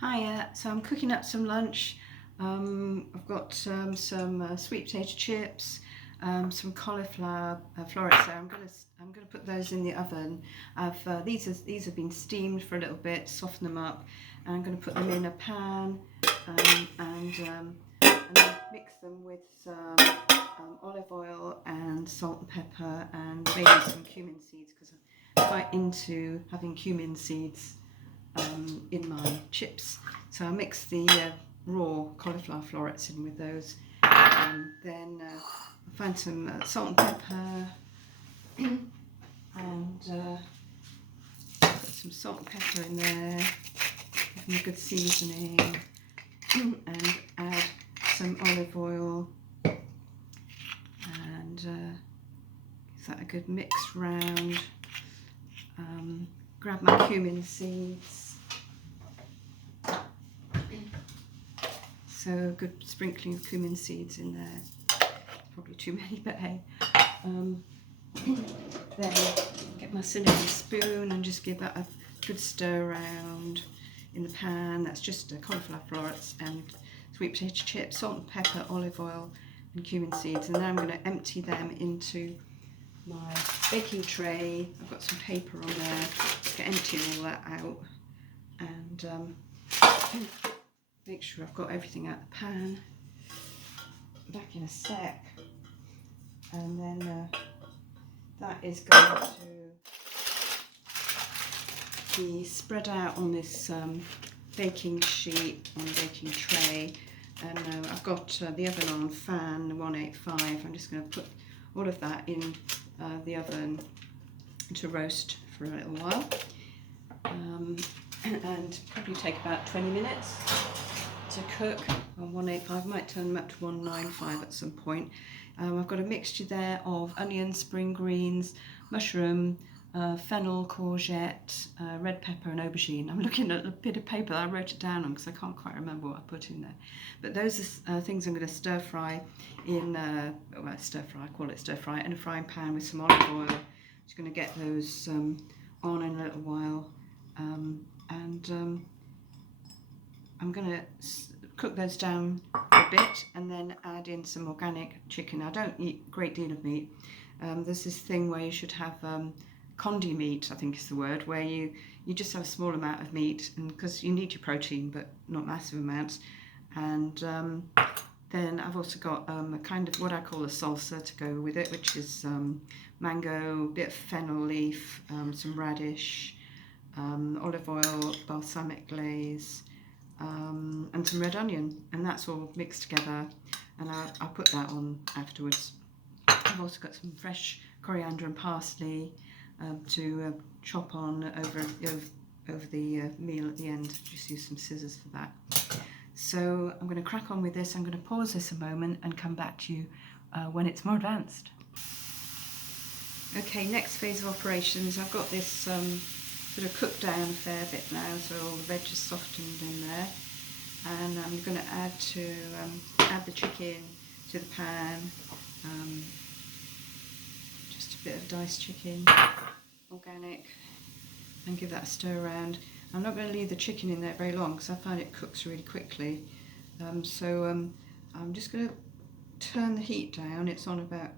Hiya, so I'm cooking up some lunch. I've got some sweet potato chips, some cauliflower florets there. I'm gonna put those in the oven. These have been steamed for a little bit, soften them up, and I'm gonna put them in a pan and then mix them with some olive oil and salt and pepper and maybe some cumin seeds because I'm quite into having cumin seeds in my chips. So I'll mix the raw cauliflower florets in with those. Then I'll find some salt and pepper and put some salt and pepper in there, give them a good seasoning and add some olive oil and give that a good mix round. Grab my cumin seeds. So a good sprinkling of cumin seeds in there. Probably too many, but hey. Then get my cinnamon spoon and just give that a good stir around in the pan. That's just cauliflower florets and sweet potato chips, salt and pepper, olive oil and cumin seeds. And then I'm going to empty them into my baking tray. I've got some paper on there to empty all that out and make sure I've got everything out of the pan. Back in a sec, and then that is going to be spread out on this baking sheet on the baking tray, and I've got the oven on fan 185. I'm just going to put all of that in the oven to roast for a little while, and probably take about 20 minutes to cook on 185. I might turn them up to 195 at some point. I've got a mixture there of onion, spring greens, mushroom, fennel, courgette, red pepper and aubergine. I'm looking at a bit of paper that I wrote it down on because I can't quite remember what I put in there. But those are things I'm going to stir fry in, stir fry, I call it stir fry, in a frying pan with some olive oil. Just going to get those on in a little while. I'm going to cook those down a bit and then add in some organic chicken. I don't eat a great deal of meat. There's this thing where you should have condi meat, I think is the word, where you just have a small amount of meat, and because you need your protein but not massive amounts. And then I've also got a kind of what I call a salsa to go with it, which is mango, a bit of fennel leaf, some radish, olive oil, balsamic glaze, and some red onion, and that's all mixed together, and I'll put that on afterwards. I've also got some fresh coriander and parsley to chop on over the meal at the end. Just use some scissors for that. So I'm going to crack on with this. I'm going to pause this a moment and come back to you when it's more advanced. Okay, next phase of operations. I've got this sort of cooked down a fair bit now, so all the veg is softened in there, and I'm going to add the chicken to the pan, just a bit of diced chicken, organic, and give that a stir around. I'm not going to leave the chicken in there very long because I find it cooks really quickly, so I'm just going to turn the heat down. It's on about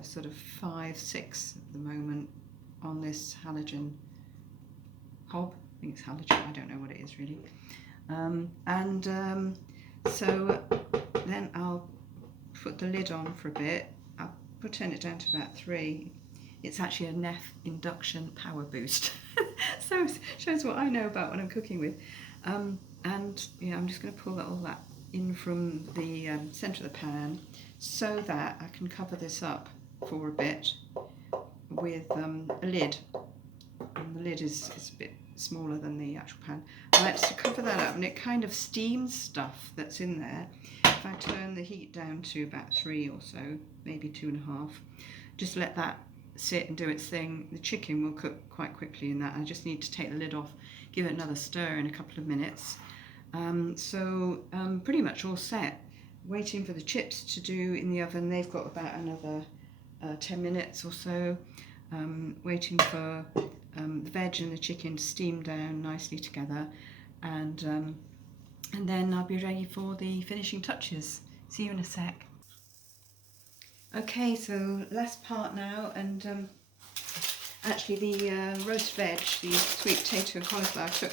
a sort of 5-6 at the moment on this halogen hob. I think it's halogen, I don't know what it is really. So then I'll put the lid on for a bit. I'll turn it down to about 3. It's actually a Neff induction power boost. So it shows what I know about what I'm cooking with. And yeah, I'm just going to pull all that in from the centre of the pan so that I can cover this up for a bit with a lid. And the lid is a bit smaller than the actual pan. I like to cover that up, and it kind of steams stuff that's in there. If I turn the heat down to about 3 or so, maybe 2.5, just let that sit and do its thing. The chicken will cook quite quickly in that. I just need to take the lid off, give it another stir in a couple of minutes. So pretty much all set. Waiting for the chips to do in the oven. They've got about another 10 minutes or so. Waiting for the veg and the chicken to steam down nicely together, and and then I'll be ready for the finishing touches. See you in a sec. Okay, so last part now, and actually the roast veg, the sweet potato and cauliflower, took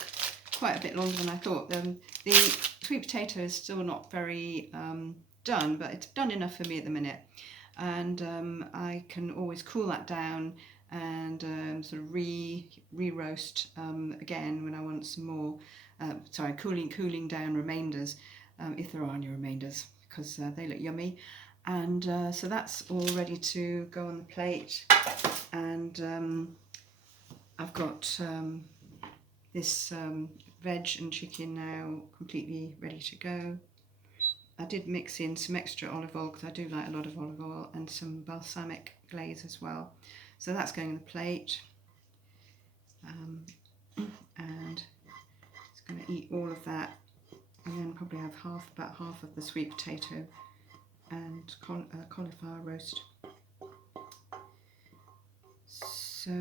quite a bit longer than I thought. The sweet potato is still not very done, but it's done enough for me at the minute, and I can always cool that down and sort of re-roast again when I want some more. Sorry, cooling down remainders, if there are any remainders, because they look yummy. And so that's all ready to go on the plate, and I've got this veg and chicken now completely ready to go. I did mix in some extra olive oil because I do like a lot of olive oil, and some balsamic glaze as well. So that's going on the plate, and it's going to eat all of that, and then probably have about half of the sweet potato and cauliflower roast. So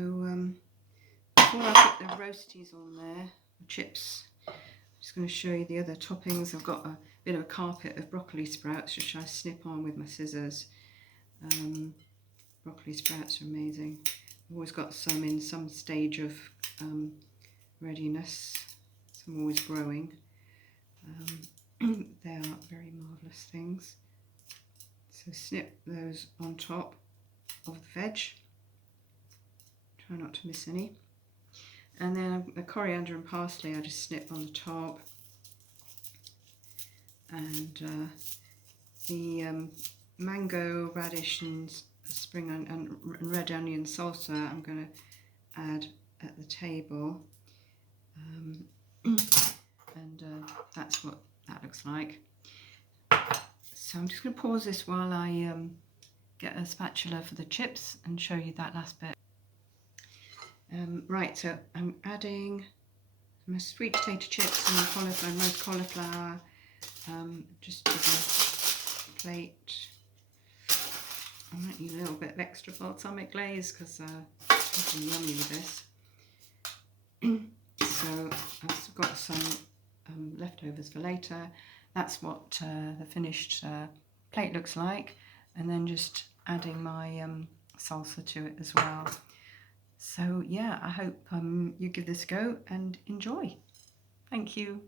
before I put the roasties on there, the chips, I'm just going to show you the other toppings. I've got a bit of a carpet of broccoli sprouts, which I snip on with my scissors. Broccoli sprouts are amazing. I've always got some in some stage of readiness. Some always growing. They are very marvellous things. So snip those on top of the veg. Try not to miss any. And then the coriander and parsley I just snip on the top. And the mango, radish and spring and red onion salsa I'm going to add at the table. And that's what that looks like. So I'm just going to pause this while I get a spatula for the chips and show you that last bit. Right, so I'm adding my sweet potato chips and roast cauliflower just to the plate. I might need a little bit of extra balsamic glaze because it's really yummy with this. So I've got some leftovers for later. That's what the finished plate looks like, and then just adding my salsa to it as well. So yeah, I hope you give this a go and enjoy. Thank you.